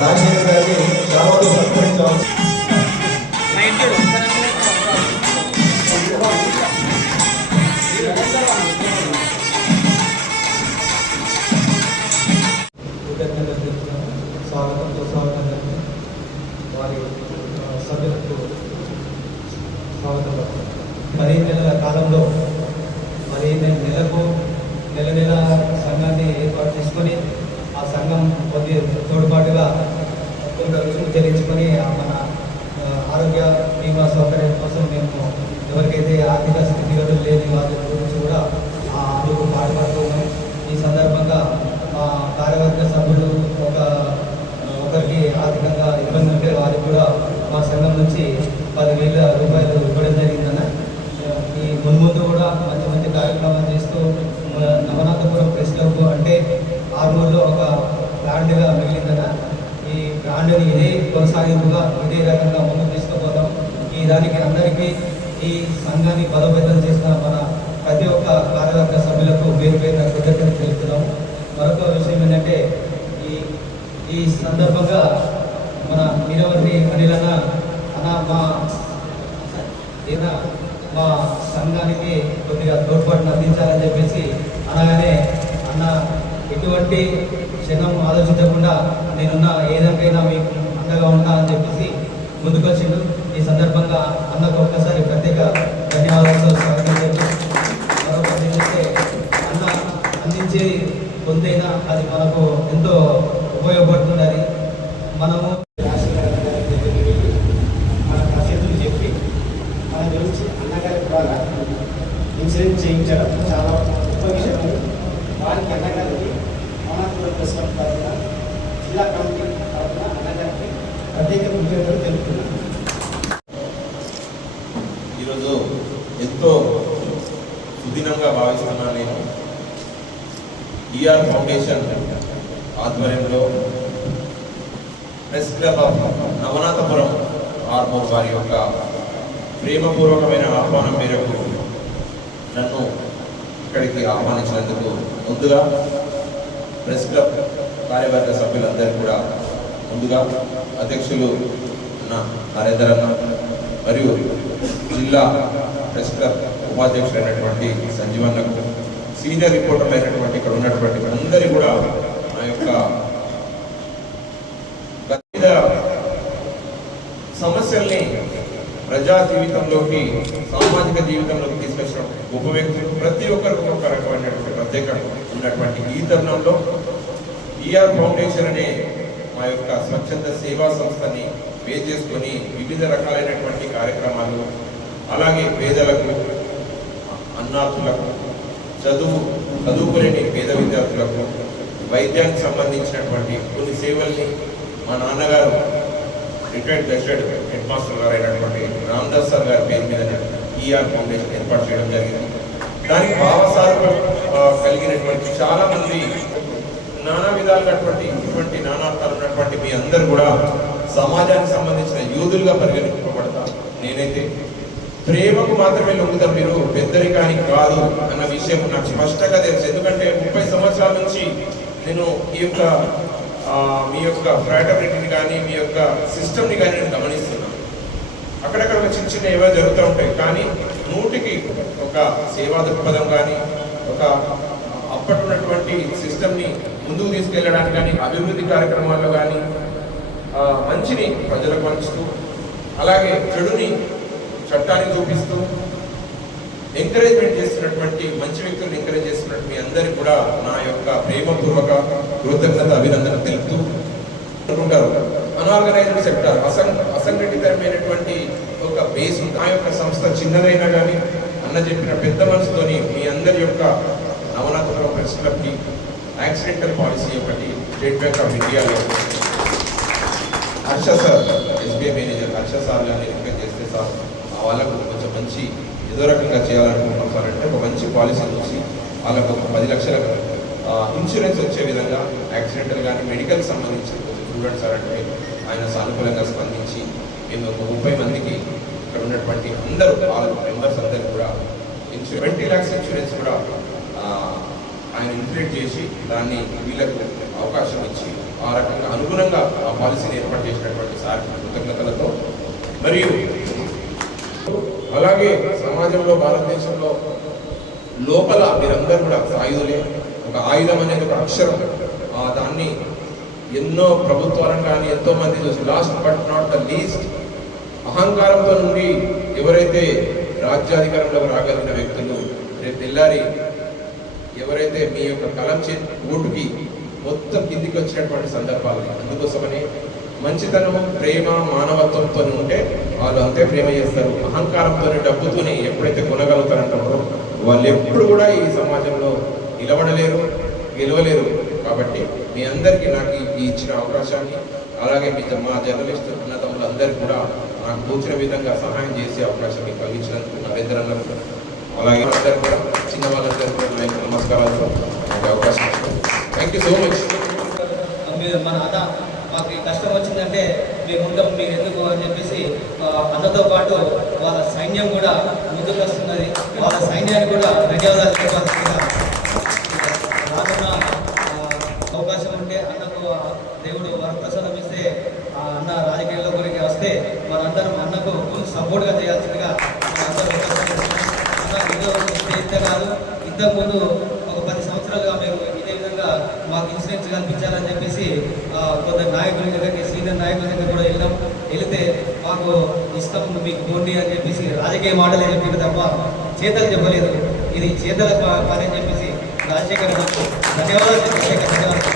రాజశేఖర్ గారిని చాలా సత్కరించవచ్చు. స్వాగతం వారి సభ్యులకు స్వాగతం. 15 నెలల కాలంలో 15 నెలలకు నెల సంఘాన్ని ఏర్పాటు చేసుకొని ఆ సంఘం కొద్ది తోడ్పాటుగా కొంత రుసుము చెల్లించుకొని మన ఆరోగ్య బీమా సౌకర్యం కోసం మేము ఎవరికైతే ఆర్థిక స్థితిగతులు లేని వారి గురించి కూడా అందుకు పాటుపడుతున్నాం. ఈ సందర్భంగా మా కార్యవర్గ సభ్యులు ఒకరికి ఆర్థికంగా ఇబ్బంది ఉంటే వారికి కూడా మా సంఘం నుంచి 10,000 రూపాయలు ఇవ్వడం జరిగిందన్న. ఈ ముందు కూడా మంచి మంచి కార్యక్రమాలు చేస్తూ నవనాథపురం ప్రెస్ క్లబ్ అంటే ఆర్మూర్లో ఒక బ్రాండ్గా మిగిలిందన్న. ఈ బ్రాండ్ని ఇదే కొనసాగింపుగా ఇదే రకంగా ముందుకు తీసుకుపోతాం. ఈ దానికి అందరికీ ఈ సంఘాన్ని బలోపేతం చేసిన మన ప్రతి ఒక్క కార్యవర్గ సభ్యులకు పేరు కృతజ్ఞతలు తెలుపుతున్నాము. మరొక విషయం ఏంటంటే ఈ సందర్భంగా మన మీరవర్తి అనిలన్న మా సంఘానికి కొద్దిగా తోడ్పాటును అందించాలని చెప్పేసి అనగానే అన్న ఎటువంటి క్షణం ఆలోచించకుండా నేనున్న ఏదానికైనా మీకు అండగా ఉంటా అని చెప్పేసి ముందుకొచ్చిండు. ఈ సందర్భంగా అన్నకు ఒక్కసారి ప్రత్యేక ధన్యవాదాలు స్వాగతించండి. మరొకటి ఏంటంటే అన్న అందించే కొంతైనా అది మనకు ఎంతో ఉపయోగపడుతుందని మనము మన ప్రసిద్ధులు చెప్పి మన గురించి అన్నగారి ద్వారా ఇన్సూరెన్స్ చేయించడం చాలా గొప్ప విషయం. వారికి అన్నగారికి నవనాథపురం ప్రెస్ క్లబ్ తరఫున జిల్లా కమిటీ తరఫున అన్నగారికి ప్రత్యేక కృతజ్ఞతలు తెలుపుతున్నాను. ఈరోజు ఎంతో సుదినంగా భావిస్తున్నాను. నేను ఈఆర్ ఫౌండేషన్ ఆధ్వర్యంలో press club of Navanathapuram Armoor వారి యొక్క ప్రేమపూర్వకమైన ఆహ్వానం మేరకు నన్ను ఇక్కడికి ఆహ్వానించినందుకు ముందుగా ప్రెస్ క్లబ్ కార్యవర్గ సభ్యులందరూ కూడా ముందుగా అధ్యక్షులు నరేందర్ అన్న మరియు జిల్లా ప్రెస్ క్లబ్ ఉపాధ్యక్షులైనటువంటి సంజీవన్నకు, సీనియర్ రిపోర్టర్లు అయినటువంటి ఇక్కడ ఉన్నటువంటి అందరూ కూడా నా యొక్క సమస్యల్ని ప్రజా జీవితంలోకి, సామాజిక జీవితంలోకి తీసుకొచ్చిన గొప్ప వ్యక్తులు ప్రతి ఒక్కరికి ఒక రకమైనటువంటి ప్రత్యేకత ఉన్నటువంటి ఈ తరుణంలో ఈఆర్ ఫౌండేషన్ అనే మా యొక్క స్వచ్ఛంద సేవా సంస్థని బేస్ చేసుకొని వివిధ రకాలైనటువంటి కార్యక్రమాలు, అలాగే పేదలకు, అన్నార్థులకు, చదువుకునే పేద విద్యార్థులకు వైద్యానికి సంబంధించినటువంటి కొన్ని సేవల్ని మా నాన్నగారు రిటైర్డ్ గెస్టెడ్ హెడ్ మాస్టర్ గారు అయినటువంటి రామదాస్ సార్ గారి పేరు మీద ఈఆర్ ఫౌండేషన్ ఏర్పాటు చేయడం జరిగింది. దానికి భావసారం కలిగినటువంటి చాలా మంది నానా విధాలున్నటువంటి ఇటువంటి నానార్థాలు ఉన్నటువంటి మీ అందరూ కూడా సమాజానికి సంబంధించిన యూదులుగా పరిగణింపబడతారు. నేనైతే ప్రేమకు మాత్రమే లొంగుతాం, మీరు పెద్దరికానికి కాదు అన్న విషయం నాకు స్పష్టంగా తెలుసు. ఎందుకంటే 30 సంవత్సరాల నుంచి నేను మీ యొక్క ఫ్రాటర్నిటీని కానీ మీ యొక్క సిస్టమ్ని కానీ నేను గమనిస్తున్నాను. అక్కడక్కడ ఒక చిన్న చిన్న ఏవో జరుగుతూ ఉంటాయి, కానీ 100కి ఒక సేవా దృక్పథం కానీ, ఒక అప్పటిన్నటువంటి సిస్టమ్ని ముందుకు తీసుకెళ్ళడానికి కానీ, అభివృద్ధి కార్యక్రమాల్లో కానీ మంచిని ప్రజలకు పంచుతూ, అలాగే చెడుని చట్టాన్ని చూపిస్తూ ఎంకరేజ్మెంట్ చేస్తున్నటువంటి మంచి వ్యక్తులను ఎంకరేజ్ చేస్తున్నట్టు మీ అందరికీ కూడా నా యొక్క ప్రేమపూర్వక కృతజ్ఞత అభినందన తెలుపుతూ అనుకుంటారు. అనార్గనైజ్డ్ సెక్టర్, అసంఘటితమైనటువంటి ఒక బేస్ నా యొక్క సంస్థ చిన్నదైనా కానీ అన్న చెప్పిన పెద్ద మనసుతోని మీ అందరి యొక్క నవనాథపురం ప్రెస్ క్లబ్కి యాక్సిడెంటల్ పాలసీ ఒకటి స్టేట్ బ్యాంక్ ఆఫ్ ఇండియాలో Harsha sir, SBI manager Harsha sir గారిని రిక్వెస్ట్ చేస్తే సార్ వాళ్ళకు కొంచెం మంచి ఏదో రకంగా చేయాలనుకుంటున్నాం సార్ అంటే ఒక మంచి పాలసీ నుంచి వాళ్ళకు ఒక 10 లక్షల ఇన్సూరెన్స్ వచ్చే విధంగా యాక్సిడెంటల్ కానీ మెడికల్ సంబంధించి కొంచెం చూడండి సార్ అంటే ఆయన సానుకూలంగా స్పందించి మేము ఒక 30 మందికి ఇక్కడ ఉన్నటువంటి అందరూ వాళ్ళ మెంబర్స్ అందరూ కూడా 20 lakhs ఇన్సూరెన్స్ కూడా ఆయన ఇన్ఫ్లేట్ చేసి దాన్ని వీళ్ళకు అవకాశం ఇచ్చి ఆ రకంగా అనుగుణంగా ఆ పాలసీని ఏర్పాటు చేసినటువంటి సార్కి కృతజ్ఞతలతో, మరియు అలాగే సమాజంలో భారతదేశంలో లోపల మీరందరూ కూడా సాయుధులే. ఒక ఆయుధం అనేది ఒక అక్షరం, దాన్ని ఎన్నో ప్రభుత్వాలను కానీ ఎంతో మంది చూసి, last but not the least అహంకారంతో నుండి ఎవరైతే రాజ్యాధికారంలోకి రాగలిగిన వ్యక్తులు రేపు తెల్లారి ఎవరైతే మీ యొక్క కలం ఓటుకి మొత్తం కిందికి వచ్చినటువంటి సందర్భాలు. అందుకోసమని మంచితనము, ప్రేమ, మానవత్వంతో ఉంటే వాళ్ళు అంతే ప్రేమ చేస్తారు. అహంకారంతో, డబ్బుతోనే ఎప్పుడైతే కొనగలుగుతారంటారో వాళ్ళు ఎప్పుడు కూడా ఈ సమాజంలో నిలబడలేరు, గెలవలేరు. కాబట్టి మీ అందరికీ నాకు ఈ ఇచ్చిన అవకాశాన్ని, అలాగే మా జర్నలిస్ట్ అన్నతమ్ములందరికీ కూడా నాకు తోచిన విధంగా సహాయం చేసే అవకాశాన్ని కలిగించినందుకు నరేంద్రన్నకు, అలాగే అందరికీ కూడా చిన్న వాళ్ళందరికీ కూడా నా యొక్క నమస్కారాలు. నాకు అవకాశం ఇచ్చారు. Thank you so much. మీరు మన అన్న మాకు ఈ కష్టం వచ్చిందంటే మేము ఉంటాం, మీరు ఎందుకు అని చెప్పేసి అన్నతో పాటు వాళ్ళ సైన్యం కూడా ముందుకు వస్తున్నది. వాళ్ళ సైన్యాన్ని కూడా ధన్యవాదాలు చెప్పాల్సిందిగా. రానున్న అవకాశం ఉంటే అన్నకు దేవుడు వరప్రసాదం ఇస్తే అన్న రాజకీయాల్లో గురికి వస్తే మనందరం అన్నకు ఫుల్ సపోర్ట్గా చేయాల్సిందిగా మనందరూ అన్న ఏదో ఇంత కాదు, ఇంతకుముందు ఒక 10 సంవత్సరాలుగా మేము ఇదే విధంగా మాకు ఇన్సూరెన్స్ కల్పించాలని చెప్పేసి కొందరు నాయకుల దగ్గరికి, సీనియర్ నాయకుల దగ్గర కూడా వెళితే మాకు ఇష్టం మీకు పోండి అని చెప్పేసి రాజకీయ మాటలే చెప్పారు తప్ప చేతలు చెప్పలేదు. ఇది చేతల పని అని చెప్పేసి రాజశేఖర్ ధన్యవాదాలు.